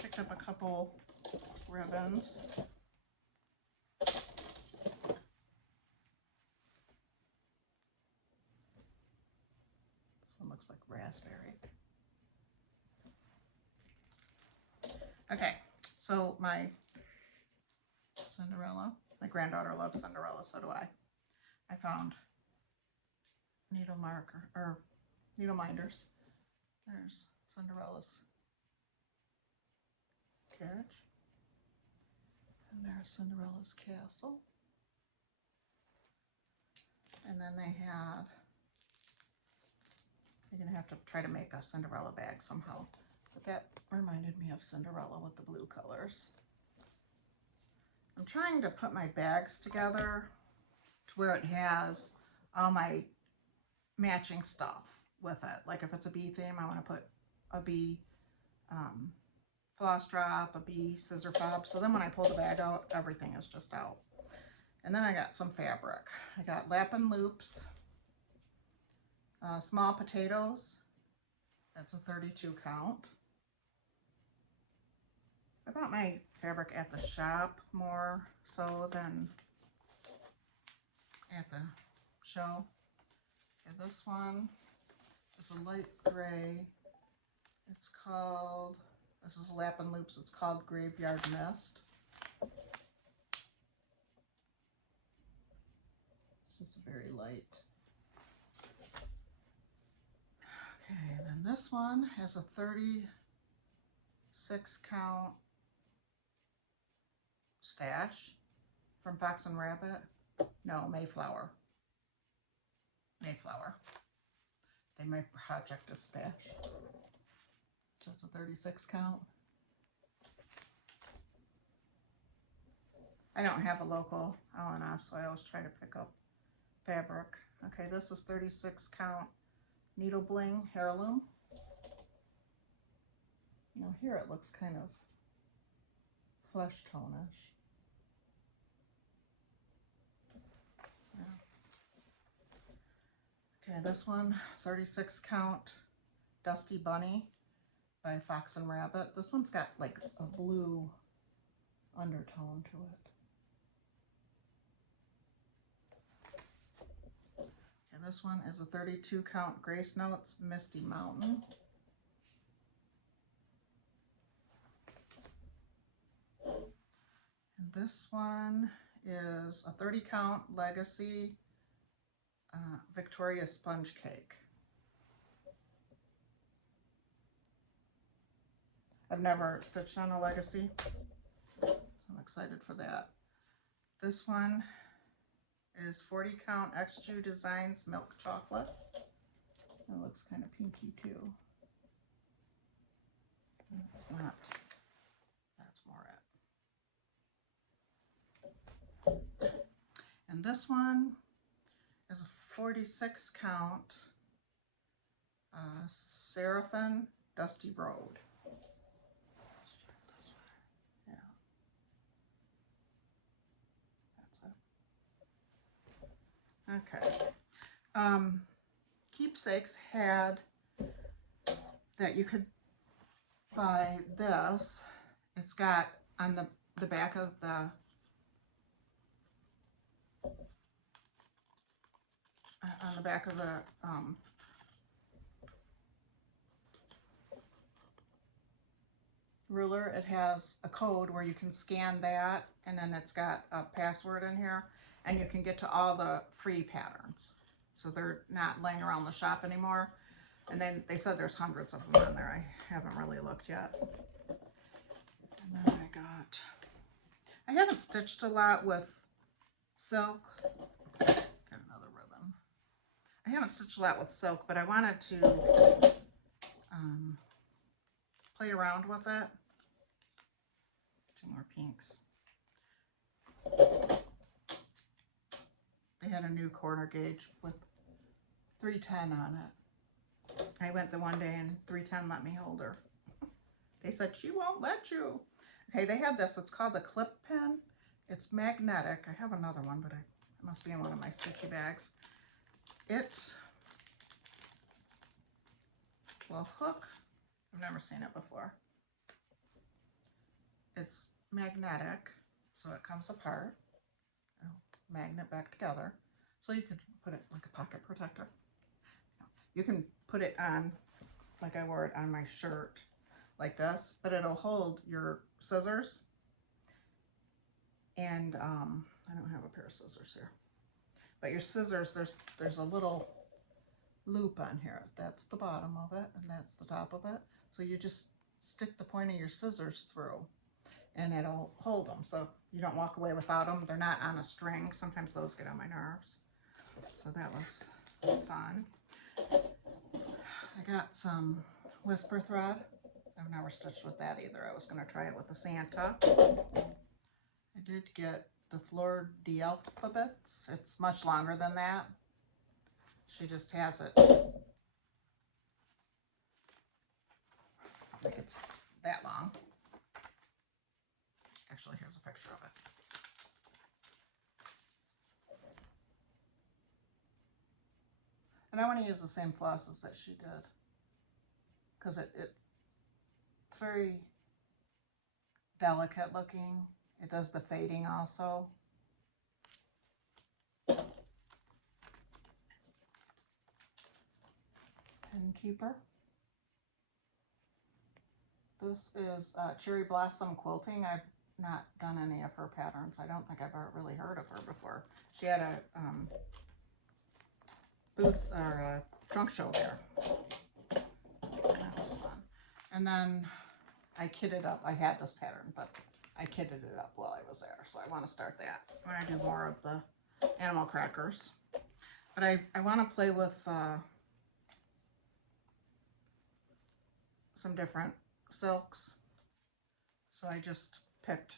picked up a couple ribbons. This one looks like raspberry. Okay, so my Cinderella, my granddaughter loves Cinderella, so do I. I found needle marker, or needle minders. There's Cinderella's carriage. And there's Cinderella's castle. And then they had, you're gonna have to try to make a Cinderella bag somehow. But that reminded me of Cinderella with the blue colors. I'm trying to put my bags together to where it has all my matching stuff with it. Like if it's a bee theme, I want to put a bee floss drop, a bee scissor fob. So then when I pull the bag out, everything is just out. And then I got some fabric. I got Lappin' Loops, small potatoes. That's a 32 count. I bought my fabric at the shop more so than at the show. Okay, this one is a light gray. It's called, this is Lappin' Loops, it's called Graveyard Mist. It's just very light. Okay, and then this one has a 36 count stash from Fox and Rabbit. No, Mayflower. Mayflower. They my project is stash. So it's a 36 count. I don't have a local L&S, so I always try to pick up fabric. Okay, this is 36 count needle bling heirloom. Now here it looks kind of flesh tone-ish. Okay, this one, 36 count Dusty Bunny by Fox and Rabbit. This one's got like a blue undertone to it. Okay, this one is a 32 count Grace Notes Misty Mountain. And this one is a 30 count Legacy Victoria Sponge Cake. I've never stitched on a Legacy, so I'm excited for that. This one is 40 count X-Chew Designs Milk Chocolate. It looks kind of pinky too. It's not, that's more it. And this one is a 46 count Seraphim Dusty Road. Yeah, that's it. Okay, Keepsakes had that you could buy this. It's got on the back of the ruler, it has a code where you can scan that, and then it's got a password in here, and you can get to all the free patterns. So they're not laying around the shop anymore. And then they said there's hundreds of them on there. I haven't really looked yet. And then I haven't stitched a lot with silk. Got another ribbon. I haven't stitched a lot with silk, but I wanted to play around with it. 2 more pinks. They had a new corner gauge with 310 on it. I went the one day and 310 let me hold her. They said she won't let you. Okay, they had this. It's called a clip pin. It's magnetic. I have another one, but it must be in one of my Stitchy bags. It will hook. I've never seen it before. It's magnetic, so it comes apart. Magnet back together. So you could put it like a pocket protector. You can put it on, like I wore it on my shirt, like this, but it'll hold your scissors. And I don't have a pair of scissors here. But your scissors, there's a little loop on here. That's the bottom of it, and that's the top of it. So you just stick the point of your scissors through, and it'll hold them. So you don't walk away without them. They're not on a string. Sometimes those get on my nerves. So that was fun. I got some whisper thread. I've never stitched with that either. I was going to try it with the Santa. I did get the Fleur de Alphabets. It's much longer than that. She just has it like it's that long. Actually, here's a picture of it. And I want to use the same flosses that she did, because it's very delicate looking. It does the fading also. Pen keeper. This is Cherry Blossom Quilting. I've not done any of her patterns. I don't think I've ever really heard of her before. She had a booth or a trunk show there. That was fun. And then I kitted up. I had this pattern, but I kitted it up while I was there. So I want to start that. I want to do more of the animal crackers. But I want to play with some different silks. So I just picked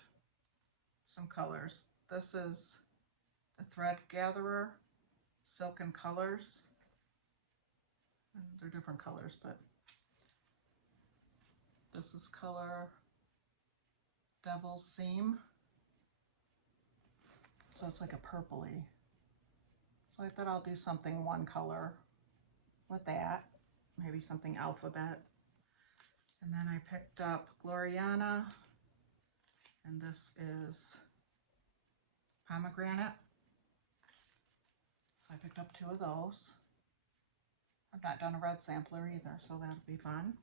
some colors. This is a thread gatherer, Silken Colors. And they're different colors, but this is color Devil's Seam. So it's like a purpley. So I thought I'll do something one color with that. Maybe something alphabet. And then I picked up Gloriana. And this is Pomegranate. So I picked up 2 of those. I've not done a red sampler either, so that'll be fun.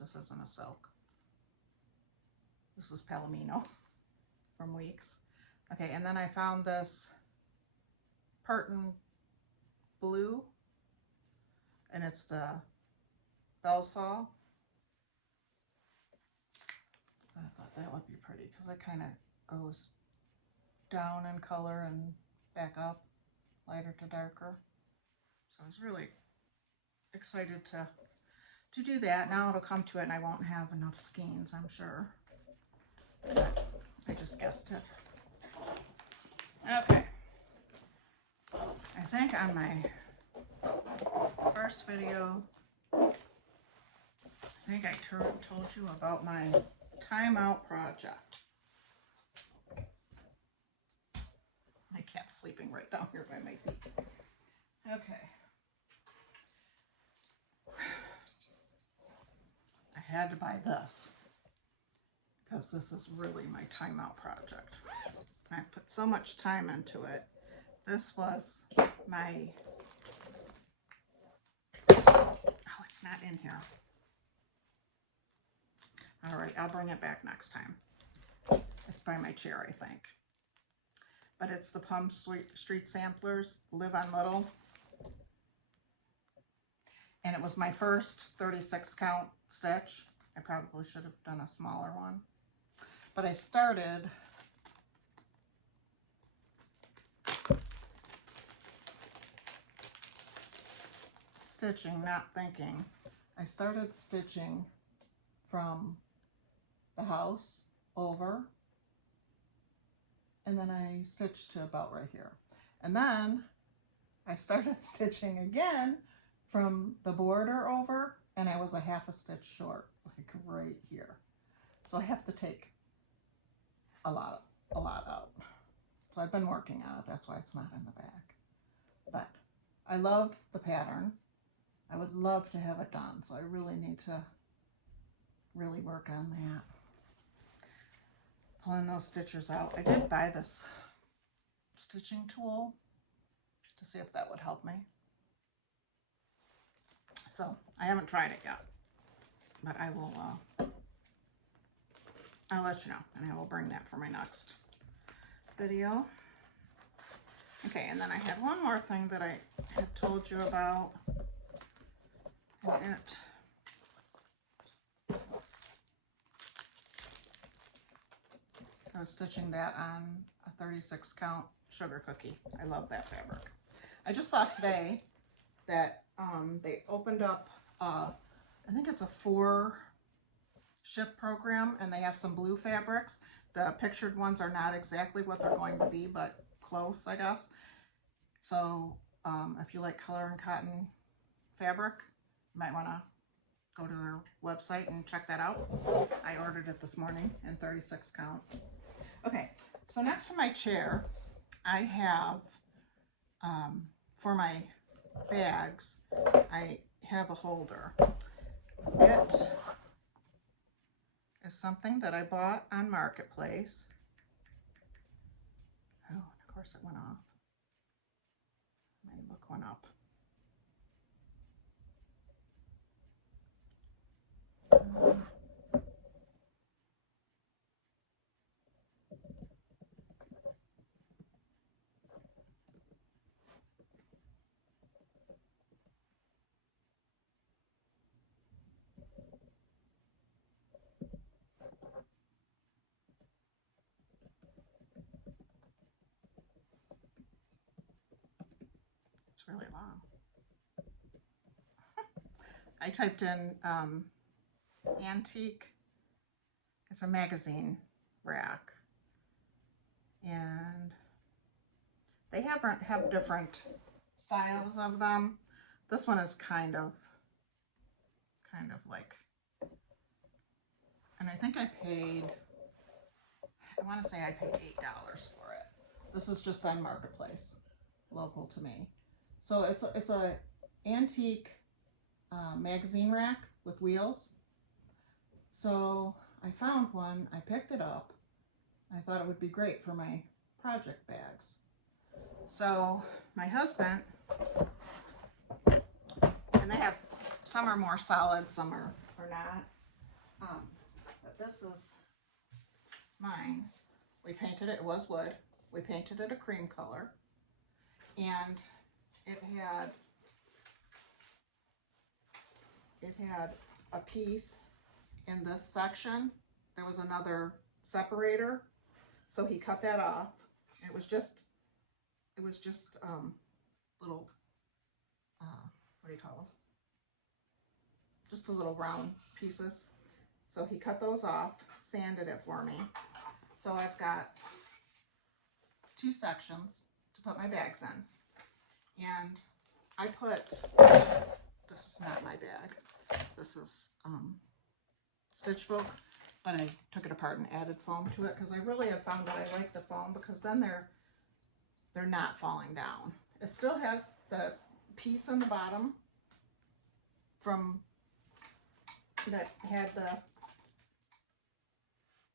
This isn't a silk. This is Palomino from Weeks. Okay, and then I found this Parton Blue, and it's the Bell Saw. I thought that would be pretty because it kind of goes down in color and back up, lighter to darker. So I was really excited to do that. Now it'll come to it and I won't have enough skeins, I'm sure. But I just guessed it. Okay. I think on my first video, I think I told you about my timeout project. cat's sleeping right down here by my feet. Okay. I had to buy this because this is really my timeout project. I put so much time into it. This was my, oh, it's not in here. All right, I'll bring it back next time. It's by my chair, I think. But it's the Plum Street Samplers, Live on Little. And it was my first 36 count stitch. I probably should have done a smaller one. But I started stitching, not thinking. I started stitching from the house over, and then I stitched to about right here. And then I started stitching again from the border over, and I was a half a stitch short, like right here. So I have to take a lot out. So I've been working on it, that's why it's not in the back. But I love the pattern. I would love to have it done, so I really need to really work on that. Pulling those stitchers out. I did buy this stitching tool to see if that would help me. So I haven't tried it yet, but I will, I'll let you know, and I will bring that for my next video. Okay, and then I had one more thing that I had told you about. And I was stitching that on a 36 count sugar cookie. I love that fabric. I just saw today that they opened up, I think it's a 4-ship program, and they have some blue fabrics. The pictured ones are not exactly what they're going to be, but close, I guess. So if you like color and cotton fabric, you might want to go to their website and check that out. I ordered it this morning in 36 count. Okay, so next to my chair, I have, for my bags, I have a holder. It is something that I bought on Marketplace. Oh, and of course it went off. My look went up. It's really long. I typed in antique. It's a magazine rack, and they have different styles of them. This one is kind of like, and I think I paid, I want to say I paid $8 for it. This is just on Marketplace, local to me. So it's a antique magazine rack with wheels. So I found one, I picked it up. I thought it would be great for my project bags. So my husband, and they have, some are more solid, some are not. But this is mine. We painted it, it was wood. We painted it a cream color. And it had a piece in this section. There was another separator, so he cut that off. It was just little, what do you call them? Just the little round pieces. So he cut those off, sanded it for me. So I've got 2 sections to put my bags in. And I put, this is not my bag, this is Stitch Book, but I took it apart and added foam to it because I really have found that I like the foam, because then they're not falling down. It still has the piece on the bottom from that had the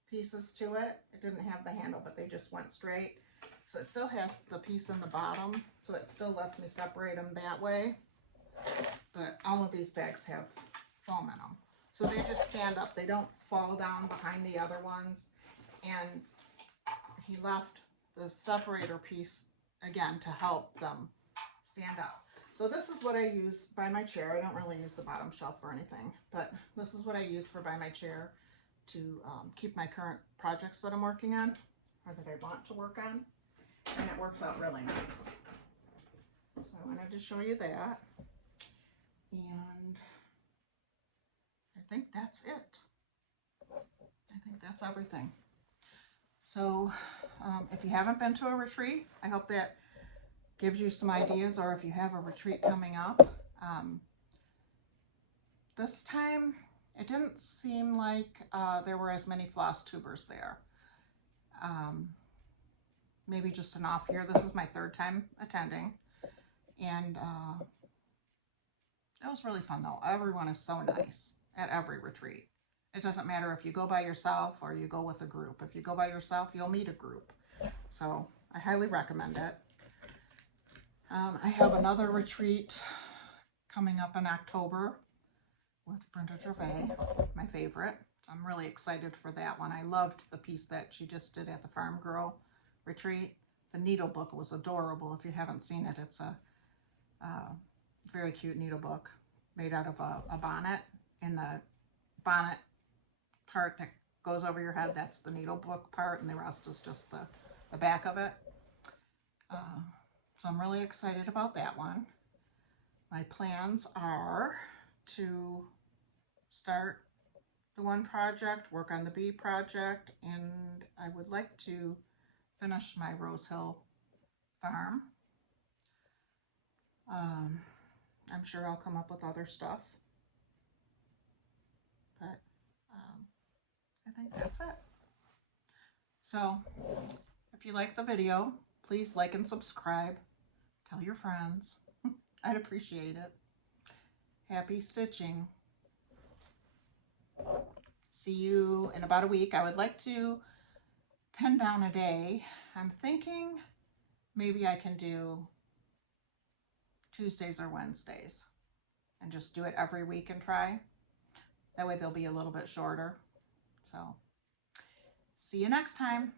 pieces to it. It didn't have the handle, but they just went straight. So it still has the piece in the bottom, so it still lets me separate them that way. But all of these bags have foam in them. So they just stand up. They don't fall down behind the other ones. And he left the separator piece, again, to help them stand up. So this is what I use by my chair. I don't really use the bottom shelf or anything, but this is what I use for by my chair to keep my current projects that I'm working on, or that I want to work on. And it works out really nice. So I wanted to show you that. And I think that's it. I think that's everything. So if you haven't been to a retreat, I hope that gives you some ideas, or if you have a retreat coming up. This time, it didn't seem like there were as many FlossTubers there. Maybe just an off year. This is my 3rd time attending. And it was really fun though. Everyone is so nice at every retreat. It doesn't matter if you go by yourself or you go with a group. If you go by yourself, you'll meet a group. So I highly recommend it. I have another retreat coming up in October with Brenda Gervais, my favorite. I'm really excited for that one. I loved the piece that she just did at the Farm Girl retreat. The needle book was adorable. If you haven't seen it, it's a very cute needle book made out of a bonnet. And the bonnet part that goes over your head, that's the needle book part, and the rest is just the back of it. So I'm really excited about that one. My plans are to start the one project, work on the bee project, and I would like to finish my Rose Hill farm. I'm sure I'll come up with other stuff, but I think that's it. So if you like the video, please like and subscribe. Tell your friends. I'd appreciate it. Happy stitching. See you in about a week. I would like to pin down a day. I'm thinking maybe I can do Tuesdays or Wednesdays and just do it every week and try. That way they'll be a little bit shorter. So see you next time.